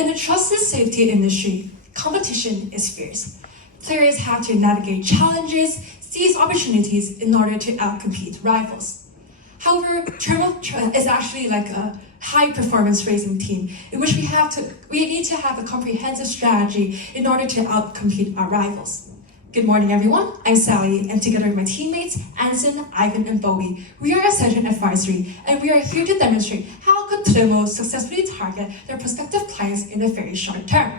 In the trusted safety industry, competition is fierce. Players have to navigate challenges, seize opportunities in order to outcompete rivals. However, Tremau is actually like a high-performance racing team in which we need to have a comprehensive strategy in order to outcompete our rivals. Good morning, everyone. I'm Sally, and together with my teammates, Anson, Ivan, and Bowie, we are Ascension Advisory, and we are here to demonstrate how could Tremau successfully target their prospective clients in a very short term.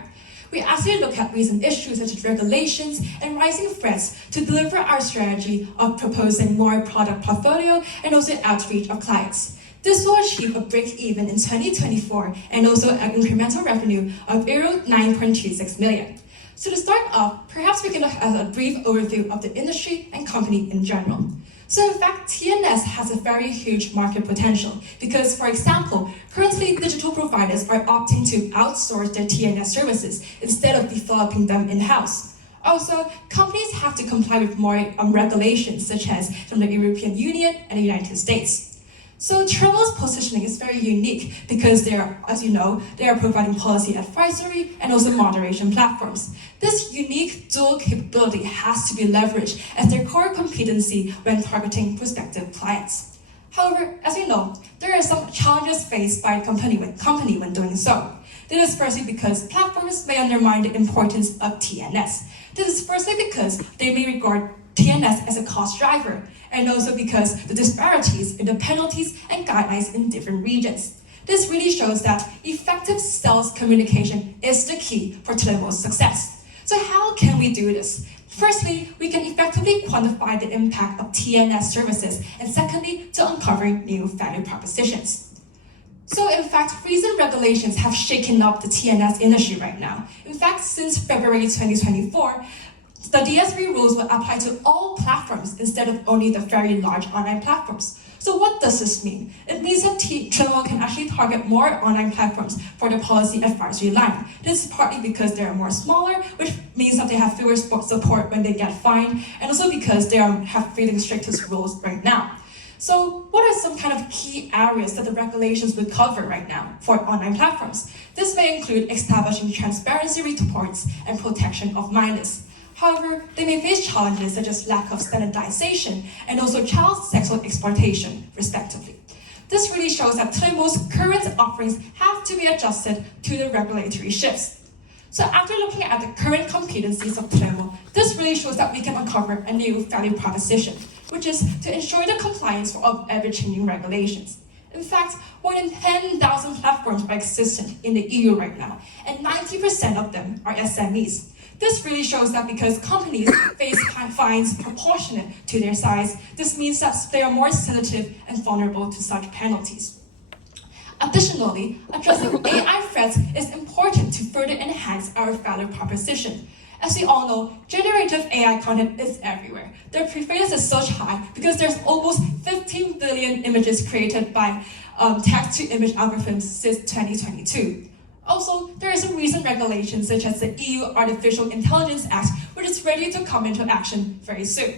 We actually look at recent issues such as regulations and rising threats to deliver our strategy of proposing more product portfolio and also outreach of clients. This will achieve a break-even in 2024 and also an incremental revenue of Euro 9.26 million. So to start off, perhaps we can look at a brief overview of the industry and company in general. So in fact, TNS has a very huge market potential because, for example, currently digital providers are opting to outsource their TNS services instead of developing them in-house. Also, companies have to comply with more regulations such as from the European Union and the United States. So Tremau's positioning is very unique because they are, as you know, they are providing policy advisory and also moderation platforms. This unique dual capability has to be leveraged as their core competency when targeting prospective clients. However, as you know, there are some challenges faced by a company when doing so. This is firstly because platforms may undermine the importance of TNS. This is firstly because they may regard TNS as a cost driver, and also because the disparities in the penalties and guidelines in different regions. This really shows that effective sales communication is the key for Tremau's success. So how can we do this? Firstly, we can effectively quantify the impact of TNS services, and secondly, to uncovering new value propositions. So in fact, recent regulations have shaken up the TNS industry right now. In fact, since February 2024, the DSP rules will apply to all platforms instead of only the very large online platforms. So what does this mean? It means that Tremau can actually target more online platforms for the policy advisory line. This is partly because they are more smaller, which means that they have fewer support when they get fined, and also because they have really strictest rules right now. So what are some kind of key areas that the regulations would cover right now for online platforms? This may include establishing transparency reports and protection of minors. However, they may face challenges such as lack of standardization and also child sexual exploitation, respectively. This really shows that Tremau's current offerings have to be adjusted to the regulatory shifts. So after looking at the current competencies of Tremau, this really shows that we can uncover a new value proposition, which is to ensure the compliance of ever-changing regulations. In fact, more than 10,000 platforms are existent in the EU right now, and 90% of them are SMEs. This really shows that because companies face fines proportionate to their size, this means that they are more sensitive and vulnerable to such penalties. Additionally, addressing AI threats is important to further enhance our value proposition. As we all know, generative AI content is everywhere. Their prevalence is such high because there's almost 15 billion images created by text-to-image algorithms since 2022. Also, there is a recent regulation such as the EU Artificial Intelligence Act, which is ready to come into action very soon.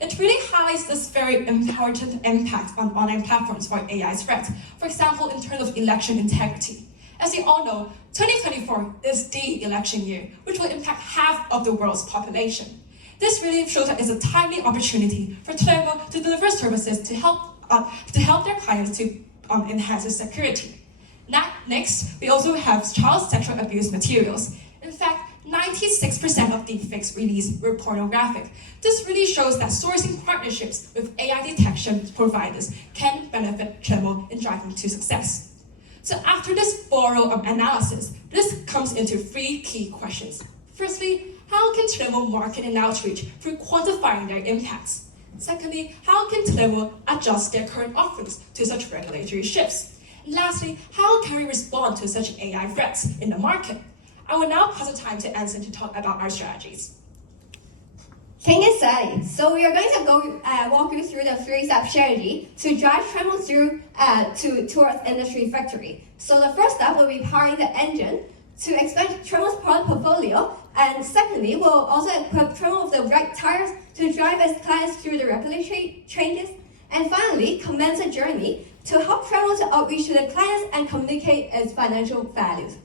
It really highlights this very important impact on online platforms for AI threats, for example, in terms of election integrity. As you all know, 2024 is the election year, which will impact half of the world's population. This really shows that it's a timely opportunity for Tremau to deliver services to help their clients to enhance their security. Next, we also have child sexual abuse materials. In fact, 96% of deepfakes released were pornographic. This really shows that sourcing partnerships with AI detection providers can benefit Tremau in driving to success. So after this thorough analysis, this comes into three key questions. Firstly, how can Tremau market and outreach through quantifying their impacts? Secondly, how can Tremau adjust their current offerings to such regulatory shifts? And lastly, how can we respond to such AI threats in the market? I will now pass the time to Anson to talk about our strategies. Thank you, Sally. So we are going to walk you through the three-step strategy to drive Tremau through towards industry victory. So the first step will be powering the engine to expand Tremau's product portfolio, and secondly, we'll also equip Tremau with the right tires to drive its clients through the regulatory changes, and finally, commence a journey to help Tremau to outreach to the clients and communicate its financial values.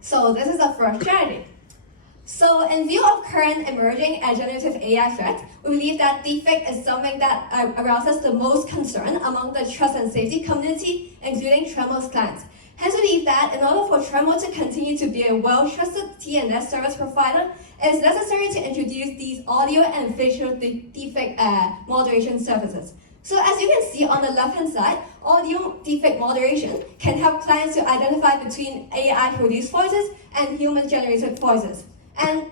So this is the first strategy. So in view of current emerging and generative AI threats, we believe that deepfake is something that arouses the most concern among the trust and safety community, including Tremau's clients. Hence, we believe that in order for Tremau to continue to be a well-trusted TNS service provider, it is necessary to introduce these audio and visual deepfake moderation services. So as you can see on the left-hand side, audio deepfake moderation can help clients to identify between AI-produced voices and human-generated voices. And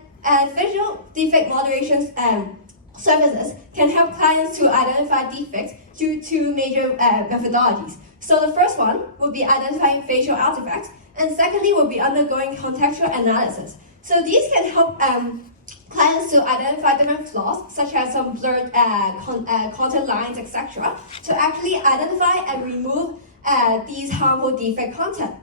visual deepfake moderation services can help clients to identify deepfakes through two major methodologies. So the first one would be identifying facial artifacts, and secondly would be undergoing contextual analysis. So these can help clients to identify different flaws, such as some blurred content lines, etc., to actually identify and remove these harmful deepfake content.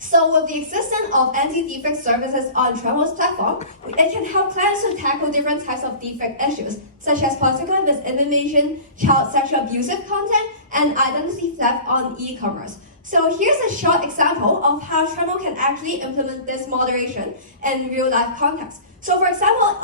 So with the existence of anti-deepfake services on Tremau's platform, it can help clients to tackle different types of deepfake issues, such as political misinformation, child sexual abusive content, and identity theft on e-commerce. So here's a short example of how Tremau can actually implement this moderation in real-life context. So for example,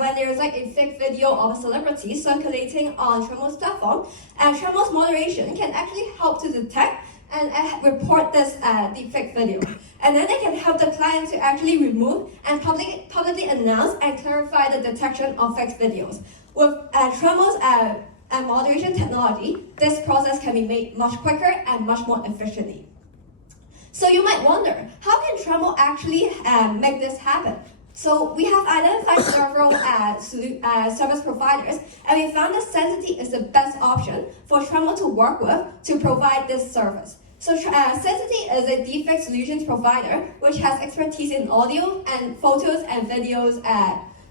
when there's like a fake video of a celebrity circulating on Tremau's platform, Tremau's moderation can actually help to detect and report this deepfake video. And then they can help the client to actually remove and publicly announce and clarify the detection of fake videos. With Tremau's moderation technology, this process can be made much quicker and much more efficiently. So you might wonder, how can Tremau actually make this happen? So we have identified several service providers, and we found that Sensity is the best option for Tremau to work with to provide this service. So Sensity is a deepfake solutions provider which has expertise in audio and photos and videos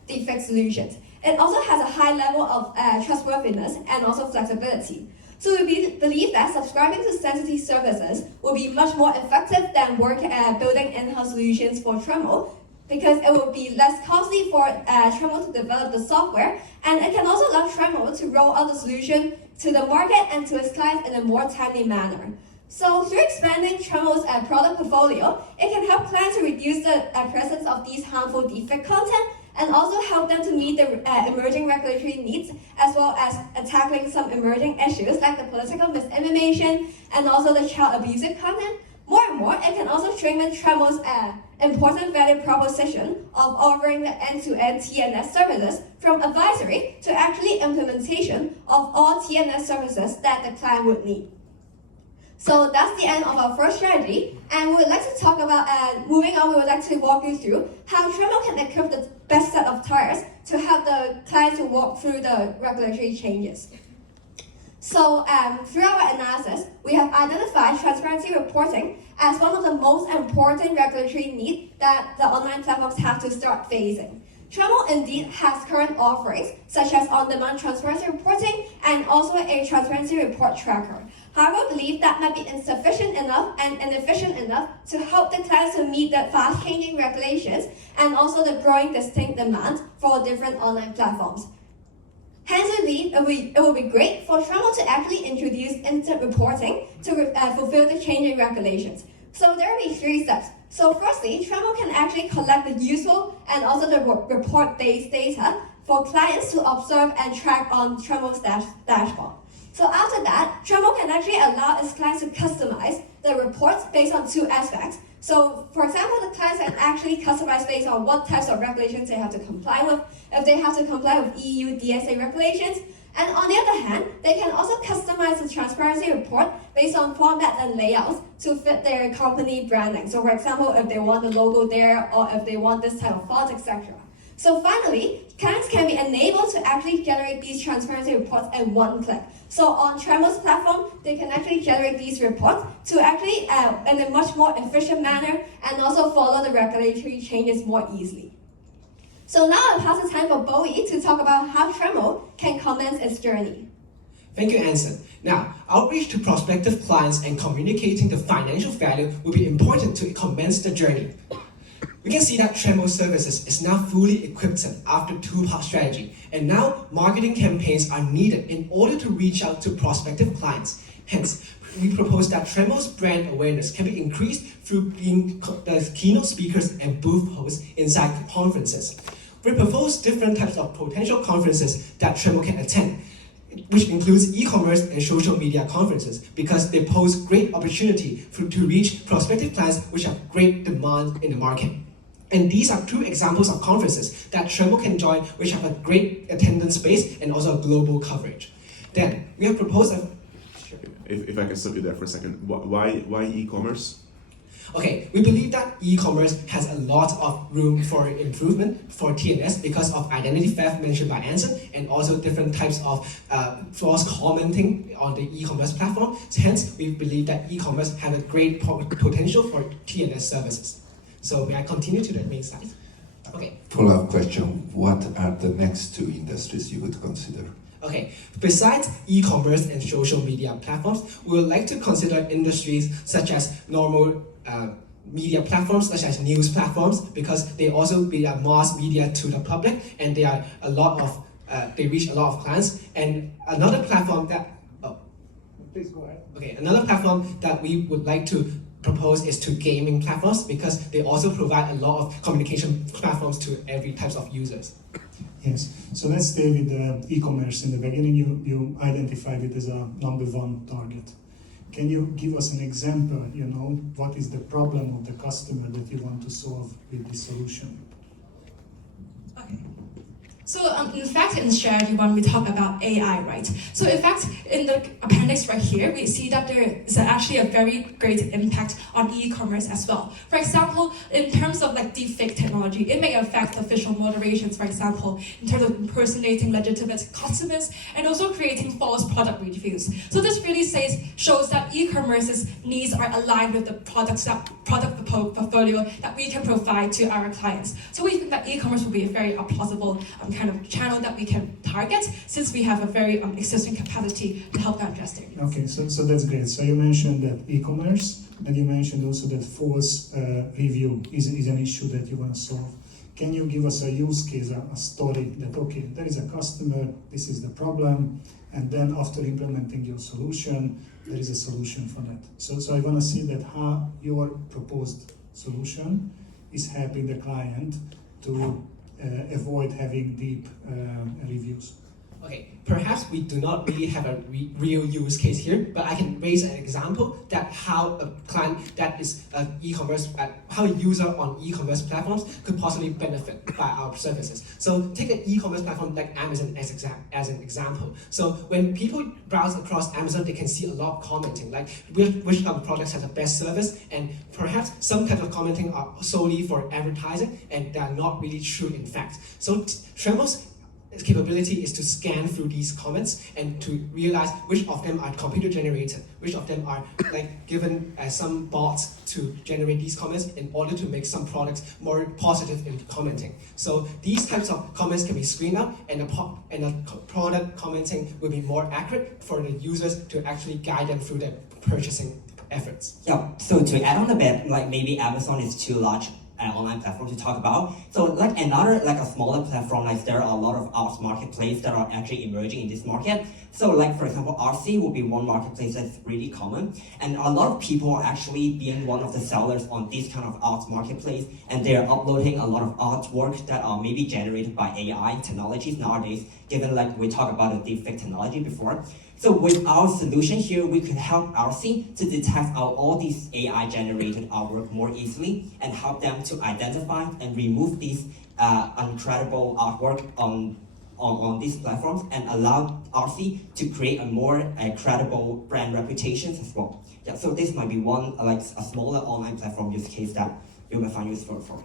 deepfake solutions. It also has a high level of trustworthiness and also flexibility. So we believe that subscribing to Sensity services will be much more effective than building in-house solutions for Tremau, because it will be less costly for Tremau to develop the software, and it can also allow Tremau to roll out the solution to the market and to its clients in a more timely manner. So through expanding Tremau's product portfolio, it can help clients to reduce the presence of these harmful deepfake content, and also help them to meet the emerging regulatory needs, as well as tackling some emerging issues like the political misinformation and also the child abusive content. More and more, it can also strengthen Tremau's important value proposition of offering the end-to-end TNS services from advisory to actually implementation of all TNS services that the client would need. So that's the end of our first strategy, and we would like to talk about, moving on, we would like to walk you through how Tremau can equip the best set of tires to help the clients to walk through the regulatory changes. So through our analysis, we have identified transparency reporting as one of the most important regulatory needs that the online platforms have to start facing. Tremau indeed has current offerings, such as on-demand transparency reporting and also a transparency report tracker. However, we believe that might be insufficient enough and inefficient enough to help the clients to meet the fast-changing regulations and also the growing distinct demand for different online platforms. Hence, we believe it would be great for Tremau to actually introduce instant reporting to fulfill the changing regulations. So there will be 3 steps. So firstly, Tremau can actually collect the useful and also the report-based data for clients to observe and track on Tremau's dashboard. So after that, Tremau can actually allow its clients to customize the reports based on 2 aspects. So, for example, the clients can actually customize based on what types of regulations they have to comply with, if they have to comply with EU DSA regulations. And on the other hand, they can also customize the transparency report based on formats and layouts to fit their company branding. So, for example, if they want the logo there, or if they want this type of font, etc. So finally, clients can be enabled to actually generate these transparency reports at one click. So on Tremau's platform, they can actually generate these reports to actually, in a much more efficient manner, and also follow the regulatory changes more easily. So now I'll pass the time for Bowie to talk about how Tremau can commence its journey. Thank you, Anson. Now, outreach to prospective clients and communicating the financial value will be important to commence the journey. We can see that Tremau Services is now fully equipped after 2-part strategy, and now marketing campaigns are needed in order to reach out to prospective clients. Hence, we propose that Tremau's brand awareness can be increased through being the keynote speakers and booth hosts inside conferences. We propose different types of potential conferences that Tremau can attend, which includes e-commerce and social media conferences, because they pose great opportunity to reach prospective clients which have great demand in the market. And these are two examples of conferences that Tremau can join, which have a great attendance base and also a global coverage. Then we have proposed a... If I can stop you there for a second, why e-commerce? Okay, we believe that e-commerce has a lot of room for improvement for TNS because of identity theft mentioned by Anson, and also different types of false commenting on the e-commerce platform. Hence, we believe that e-commerce has a great potential for TNS services. So may I continue to the main slide? Okay. Follow-up question, what are the next two industries you would consider? Okay, besides e-commerce and social media platforms, we would like to consider industries such as normal media platforms, such as news platforms, because they also be a mass media to the public, and they are a lot of they reach a lot of clients. And another platform that please go ahead. Okay, another platform that we would like to propose is to gaming platforms, because they also provide a lot of communication platforms to every types of users. Yes, so let's stay with e-commerce. In the beginning, you identified it as a number one target. Can you give us an example, what is the problem of the customer that you want to solve with this solution? Okay. So in fact, in strategy one, we talk about AI, right? So in fact, in the appendix right here, we see that there is actually a very great impact on e-commerce as well. For example, in terms of like deepfake technology, it may affect official moderations, for example, in terms of impersonating legitimate customers and also creating false product reviews. So this really shows that e-commerce's needs are aligned with the product portfolio that we can provide to our clients. So we think that e-commerce will be a very plausible kind of channel that we can target, since we have a very existing capacity to help them address their needs. Okay, so that's great. So you mentioned that e-commerce, and you mentioned also that false review is an issue that you want to solve. Can you give us a use case, a story that, okay, there is a customer, this is the problem, and then after implementing your solution, there is a solution for that. So I want to see that how your proposed solution is helping the client to avoid having deep reviews. Okay, perhaps we do not really have a real use case here, but I can raise an example that how a client that is e-commerce, how a user on e-commerce platforms could possibly benefit by our services. So take an e-commerce platform like Amazon as an example. So when people browse across Amazon, they can see a lot of commenting, like which of the products has the best service, and perhaps some types of commenting are solely for advertising, and they are not really true in fact. So Tremau's capability is to scan through these comments and to realize which of them are computer generated, which of them are like given some bots to generate these comments in order to make some products more positive in commenting. So these types of comments can be screened out, and the product commenting will be more accurate for the users to actually guide them through their purchasing efforts. Yeah, so to add on a bit, like maybe Amazon is too large online platform to talk about. So like another, like a smaller platform, like there are a lot of arts marketplaces that are actually emerging in this market. So like for example, Artsy will be one marketplace that's really common. And a lot of people are actually being one of the sellers on this kind of arts marketplace. And they're uploading a lot of artwork that are maybe generated by AI technologies nowadays, given like we talked about the deepfake technology before. So with our solution here, we could help RC to detect out all these AI-generated artwork more easily and help them to identify and remove these uncredible artwork on these platforms and allow RC to create a more credible brand reputations as well. Yeah, so this might be one like a smaller online platform use case that you may find useful for.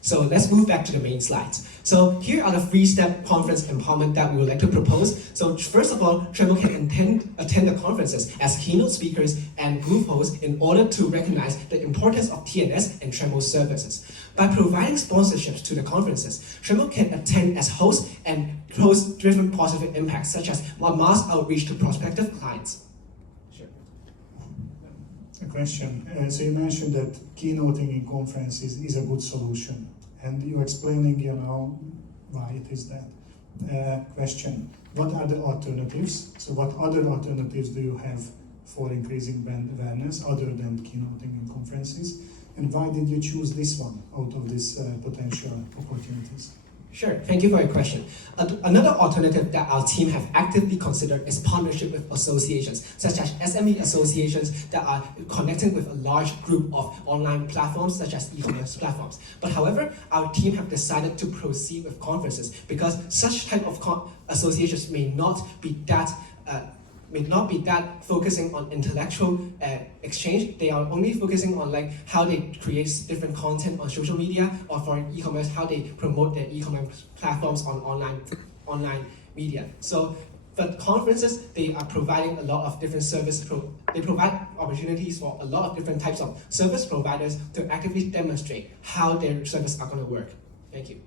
So let's move back to the main slides. So here are the 3-step conference empowerment that we would like to propose. So first of all, Tremau can attend the conferences as keynote speakers and booth hosts in order to recognize the importance of TNS and Tremau services. By providing sponsorships to the conferences, Tremau can attend as host and host driven positive impacts such as mass outreach to prospective clients. A question. So you mentioned that keynoting in conferences is a good solution, and you're explaining, why it is that. Question. What are the alternatives? So what other alternatives do you have for increasing brand awareness other than keynoting in conferences? And why did you choose this one out of these potential opportunities? Sure, thank you for your question. Another alternative that our team have actively considered is partnership with associations, such as SME associations that are connecting with a large group of online platforms, such as e-commerce platforms. But however, our team have decided to proceed with conferences because such type of associations may not be that focusing on intellectual exchange. They are only focusing on like how they create different content on social media, or for e-commerce, how they promote their e-commerce platforms on online media. So for conferences, they are providing a lot of different they provide opportunities for a lot of different types of service providers to actively demonstrate how their services are going to work. Thank you.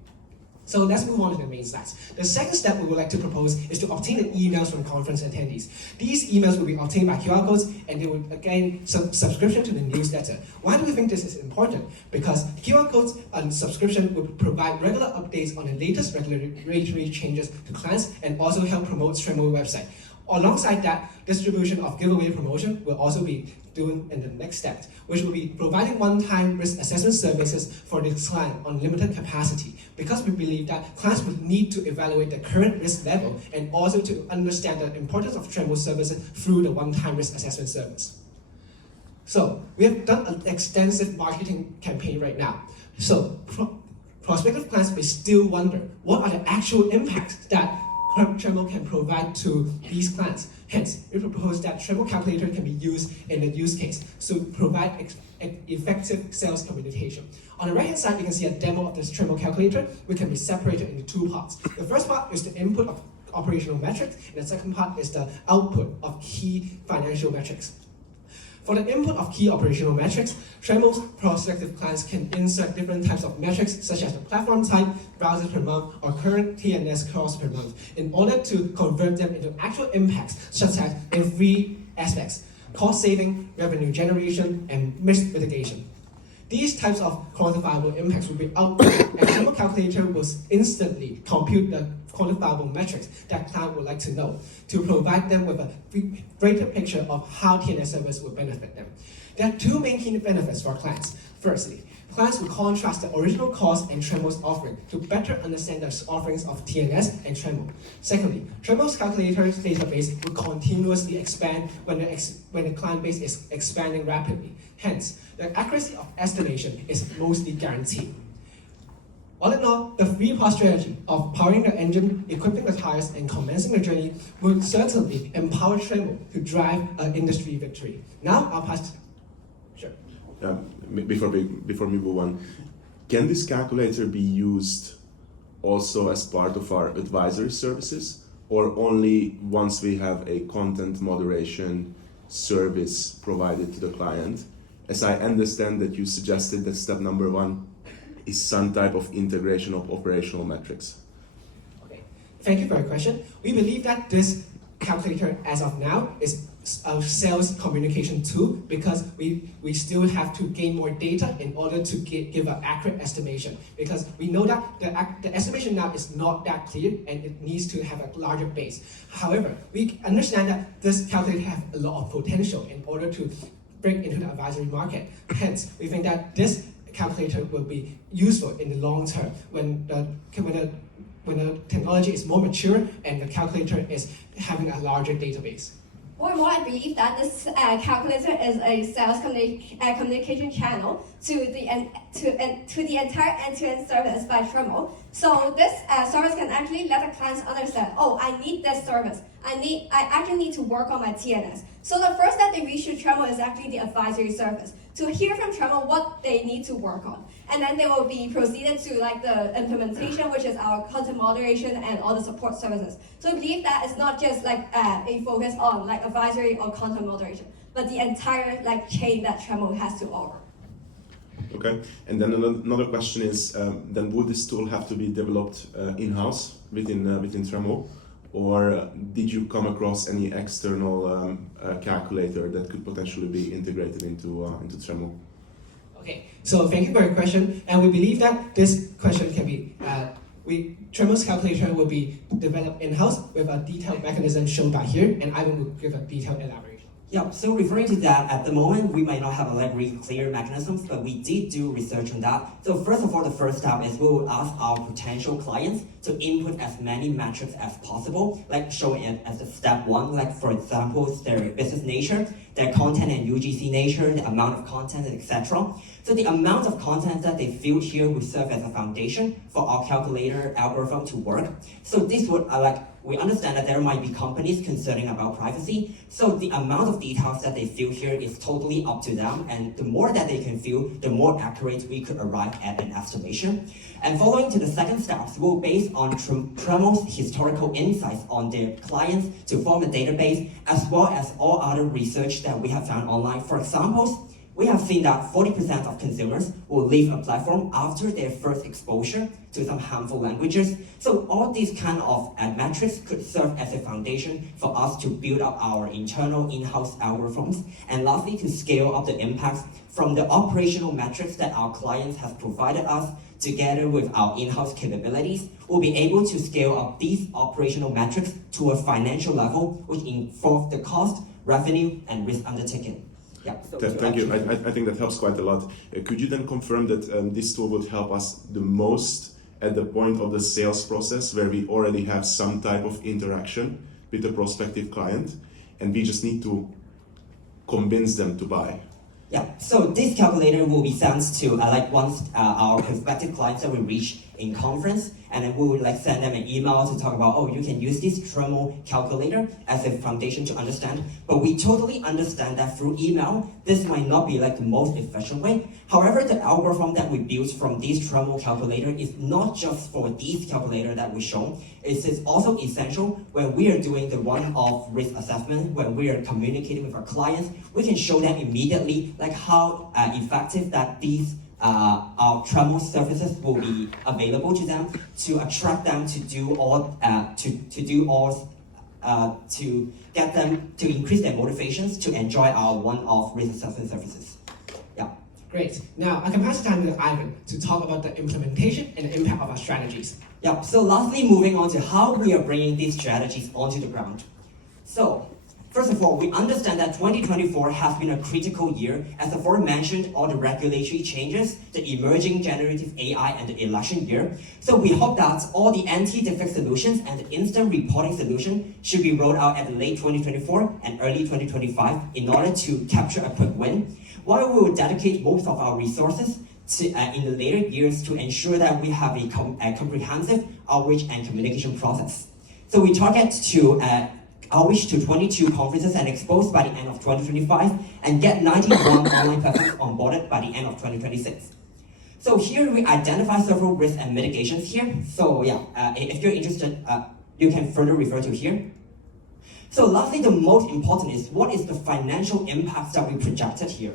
So let's move on to the main slides. The second step we would like to propose is to obtain the emails from conference attendees. These emails will be obtained by QR codes, and they will gain subscription to the newsletter. Why do we think this is important? Because QR codes and subscription will provide regular updates on the latest regulatory changes to clients and also help promote Tremau website. Alongside that, distribution of giveaway promotion will also be doing in the next step, which will be providing one-time risk assessment services for the client on limited capacity, because we believe that clients will need to evaluate the current risk level and also to understand the importance of Tremau services through the one-time risk assessment service. So we have done an extensive marketing campaign right now. So prospective clients may still wonder what are the actual impacts that Tremau can provide to these clients. Hence, we propose that Tremau calculator can be used in the use case to provide effective sales communication. On the right-hand side, you can see a demo of this Tremau calculator, which can be separated into two parts. The first part is the input of operational metrics, and the second part is the output of key financial metrics. For the input of key operational metrics, Tremau's prospective clients can insert different types of metrics, such as the platform type, browsers per month, or current TNS cost per month, in order to convert them into actual impacts, such as in three aspects: cost saving, revenue generation, and risk mitigation. These types of quantifiable impacts will be output, and Tremau calculator will instantly compute the quantifiable metrics that client would like to know to provide them with a greater picture of how TNS service will benefit them. There are two main key benefits for clients. Firstly, clients will contrast the original cost and Tremau's offering to better understand the offerings of TNS and Tremau. Secondly, Tremau's calculator's database will continuously expand when the client base is expanding rapidly. Hence, the accuracy of estimation is mostly guaranteed. All in all, the three-part strategy of powering the engine, equipping the tires, and commencing the journey will certainly empower Tremau to drive an industry victory. Now, I'll pass. Sure. Before we move on, can this calculator be used also as part of our advisory services, or only once we have a content moderation service provided to the client? As I understand that you suggested that step number one is some type of integration of operational metrics. Okay, thank you for your question. We believe that this calculator, as of now, is a sales communication tool, because we still have to gain more data in order to give an accurate estimation, because we know that the estimation now is not that clear and it needs to have a larger base. However, we understand that this calculator has a lot of potential in order to break into the advisory market. Hence, we think that this calculator will be useful in the long term when the technology is more mature and the calculator is having a larger database. More and more, I believe that this calculator is a sales communication channel to the entire end-to-end service by Tremau. So this service can actually let the clients understand, oh, I need this service. I actually need to work on my TNS. So the first step they reach to Tremau is actually the advisory service, to hear from Tremau what they need to work on. And then they will be proceeded to like the implementation, which is our content moderation and all the support services. So I believe that it's not just like a focus on like advisory or content moderation, but the entire like chain that Tremau has to offer. Okay, and then another question is, then would this tool have to be developed in-house within Tremau? Or did you come across any external calculator that could potentially be integrated into Tremau? Okay, so thank you for your question, and we believe that this question can be, Tremau's calculator will be developed in-house with a detailed mechanism shown by here, and Ivan will give a detailed elaboration. Yeah, so referring to that, at the moment, we might not have a really clear mechanisms, but we did do research on that. So first of all, the first step is we will ask our potential clients to input as many metrics as possible, like showing it as a step one, like for example, their business nature, their content and UGC nature, the amount of content, etc. So the amount of content that they filled here will serve as a foundation for our calculator algorithm to work. So this would we understand that there might be companies concerning about privacy. So the amount of details that they fill here is totally up to them. And the more that they can fill, the more accurate we could arrive at an estimation. And following to the second steps, we'll base on Tremau's historical insights on their clients to form a database, as well as all other research that we have found online. For example, we have seen that 40% of consumers will leave a platform after their first exposure to some harmful languages. So all these kind of metrics could serve as a foundation for us to build up our internal in-house algorithms. And lastly, to scale up the impacts from the operational metrics that our clients have provided us together with our in-house capabilities, we'll be able to scale up these operational metrics to a financial level, which involves the cost, revenue, and risk undertaken. Yeah, so Thank you. I think that helps quite a lot. Could you then confirm that this tool would help us the most at the point of the sales process where we already have some type of interaction with the prospective client and we just need to convince them to buy? Yeah, so this calculator will be sent to once our prospective clients that we reach in conference, and then we would send them an email to talk about, oh, you can use this Tremau calculator as a foundation to understand. But we totally understand that through email, this might not be the most efficient way. However, the algorithm that we built from this Tremau calculator is not just for these calculator that we show. It is also essential when we are doing the one-off risk assessment, when we are communicating with our clients, we can show them immediately how effective that these our Tremau services will be available to them to attract them to get them to increase their motivations to enjoy our one-off risk assessment services. Yeah. Great. Now I can pass the time to Ivan to talk about the implementation and the impact of our strategies. Yeah. So lastly, moving on to how we are bringing these strategies onto the ground. So, first of all, we understand that 2024 has been a critical year, as aforementioned, all the regulatory changes, the emerging generative AI, and the election year. So we hope that all the anti-defect solutions and the instant reporting solution should be rolled out at the late 2024 and early 2025 in order to capture a quick win, while we will dedicate most of our resources to, in the later years to ensure that we have a comprehensive outreach and communication process. So we target to outreach to 22 conferences and expos by the end of 2025 and get 91 online platforms onboarded by the end of 2026. So here we identify several risks and mitigations here. So yeah, if you're interested, you can further refer to here. So lastly, the most important is what is the financial impacts that we projected here.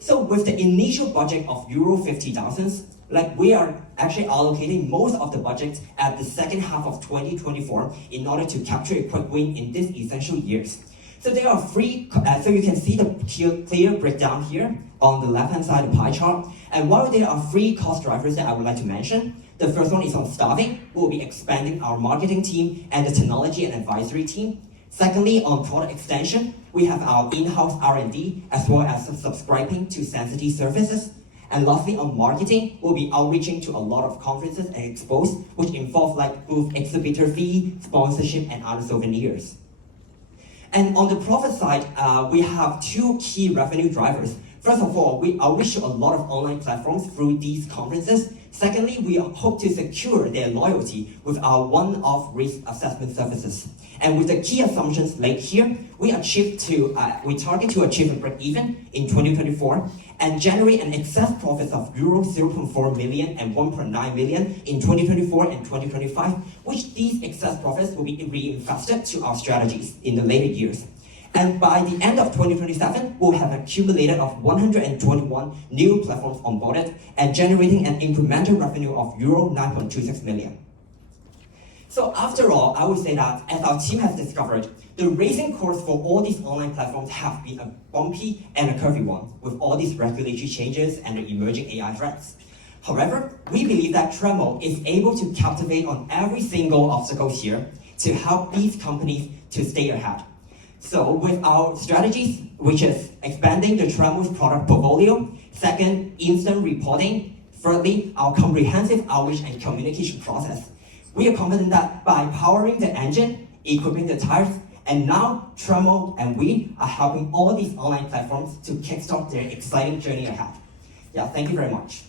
So with the initial budget of Euro 50,000, we are actually allocating most of the budget at the second half of 2024 in order to capture a quick win in these essential years. So there are three, so you can see the clear breakdown here on the left-hand side of the pie chart. And while there are three cost drivers that I would like to mention, the first one is on staffing. We'll be expanding our marketing team and the technology and advisory team. Secondly, on product extension, we have our in-house R&D as well as subscribing to sensitive services. And lastly, on marketing, we'll be outreaching to a lot of conferences and expos, which involve booth exhibitor fee, sponsorship, and other souvenirs. And on the profit side, we have two key revenue drivers. First of all, we outreach to a lot of online platforms through these conferences. Secondly, we hope to secure their loyalty with our one-off risk assessment services. And with the key assumptions laid here, we target to achieve a break-even in 2024 and generate an excess profit of Euro 0.4 million and 1.9 million in 2024 and 2025, which these excess profits will be reinvested to our strategies in the later years. And by the end of 2027, we'll have accumulated of 121 new platforms onboarded and generating an incremental revenue of Euro 9.26 million. So after all, I would say that as our team has discovered, the raising course for all these online platforms have been a bumpy and a curvy one with all these regulatory changes and the emerging AI threats. However, we believe that Tremau is able to captivate on every single obstacle here to help these companies to stay ahead. So with our strategies, which is expanding the Tremau's product portfolio, second, instant reporting, thirdly, our comprehensive outreach and communication process, we are confident that by powering the engine, equipping the tires, and now Tremau and we are helping all these online platforms to kickstart their exciting journey ahead. Yeah, thank you very much.